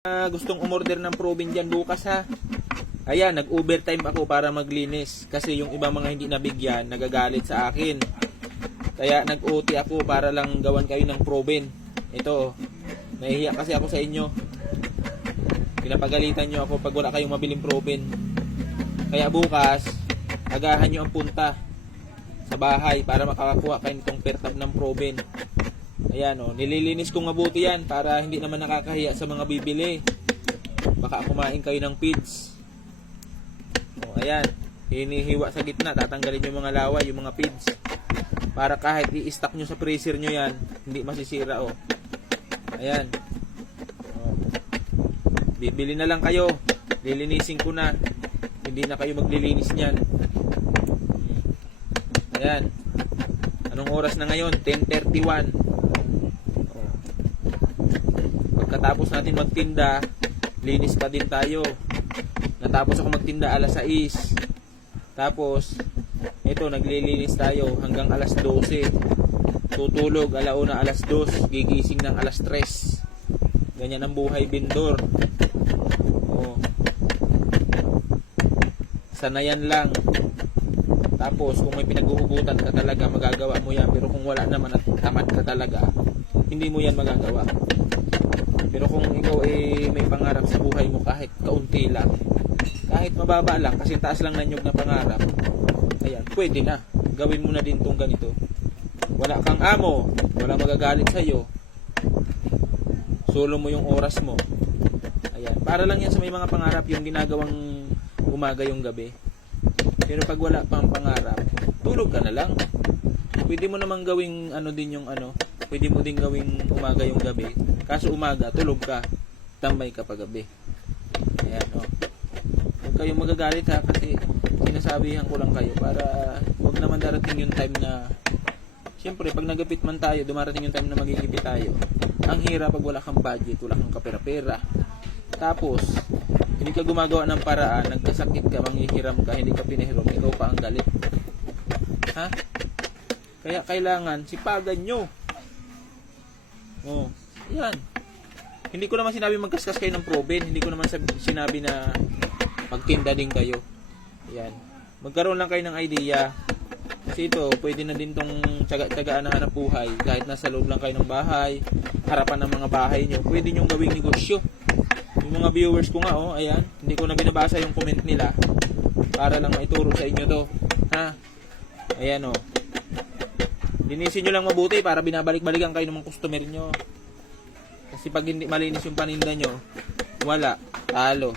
Gustong umorder ng proben dyan bukas ha. Ayan, nag-overtime ako para maglinis. Kasi yung iba mga hindi nabigyan, nagagalit sa akin. Kaya nag-OT ako para lang gawan kayo ng proben. Ito, nahihiya kasi ako sa inyo. Pinapagalitan nyo ako pag wala kayong mabiling proben. Kaya bukas, agahan nyo ang punta sa bahay para makakakuha kayo nitong pertab ng proben. Ayan o, nililinis kong mabuti yan para hindi naman nakakahiya sa mga bibili. Baka kumain kayo ng pids. O, ayan, hinihiwa sa gitna, tatanggalin yung mga laway, yung mga pids. Para kahit i-stack nyo sa freezer nyo yan, hindi masisira o. Ayan. O, bibili na lang kayo, lilinisin ko na. Hindi na kayo maglilinis nyan. Ayan. Anong oras na ngayon? 10:31. Pagkatapos natin magtinda, linis pa din tayo. Natapos ako magtinda alas 6. Tapos, ito, naglilinis tayo hanggang alas 12. Tutulog, alauna alas 2. Gigising ng alas 3. Ganyan ang buhay bindor. O. Sanayan lang. Tapos, kung may pinaghuhugutan ka talaga, magagawa mo yan. Pero kung wala naman at tamad ka talaga, hindi mo yan magagawa. Pero kung ikaw ay may pangarap sa buhay mo kahit kaunti lang, kahit mababa lang, kasi taas lang na nyug na pangarap, ayan, pwede na. Gawin mo na din tong ganito. Wala kang amo, wala magagalit sa'yo. Solo mo yung oras mo. Ayan, para lang yan sa may mga pangarap yung ginagawang umaga yung gabi. Pero pag wala pang pangarap, tulog ka na lang. Pwede mo namang gawing ano din yung ano, pwede mo din gawing umaga yung gabi. Kaso umaga, tulog ka, tambay ka paggabi. Ayan, o. Huwag kayong magagalit ha, kasi sinasabihan ko lang kayo para huwag naman darating yung time na, siyempre, pag nagapit man tayo, dumarating yung time na magigipit tayo. Ang hirap pag wala kang budget, wala kang kapera-pera. Tapos, hindi ka gumagawa ng paraan, nagkasakit ka, manghihiram ka, hindi ka pinahiram, ikaw pa ang galit. Ha? Kaya kailangan sipagan nyo. Oh, yan. Hindi ko naman sinabi magkaskas kayo ng proben. Hindi ko naman sinabi na magtinda din kayo. Yan. Magkaroon lang kayo ng idea. Kasi ito, pwede na din tong tsaga-tsagaan na hanap buhay. Kahit nasa loob lang kayo ng bahay, harapan ng mga bahay nyo, pwede nyo gawing negosyo. Yung mga viewers ko nga, oh, ayan. Hindi ko na binabasa yung comment nila para lang maituro sa inyo to. Ha? Ayan, oh. Linisin nyo lang mabuti para binabalik-balikan kayo ng mga customer nyo. Kasi pag hindi malinis yung paninda nyo, wala, talo.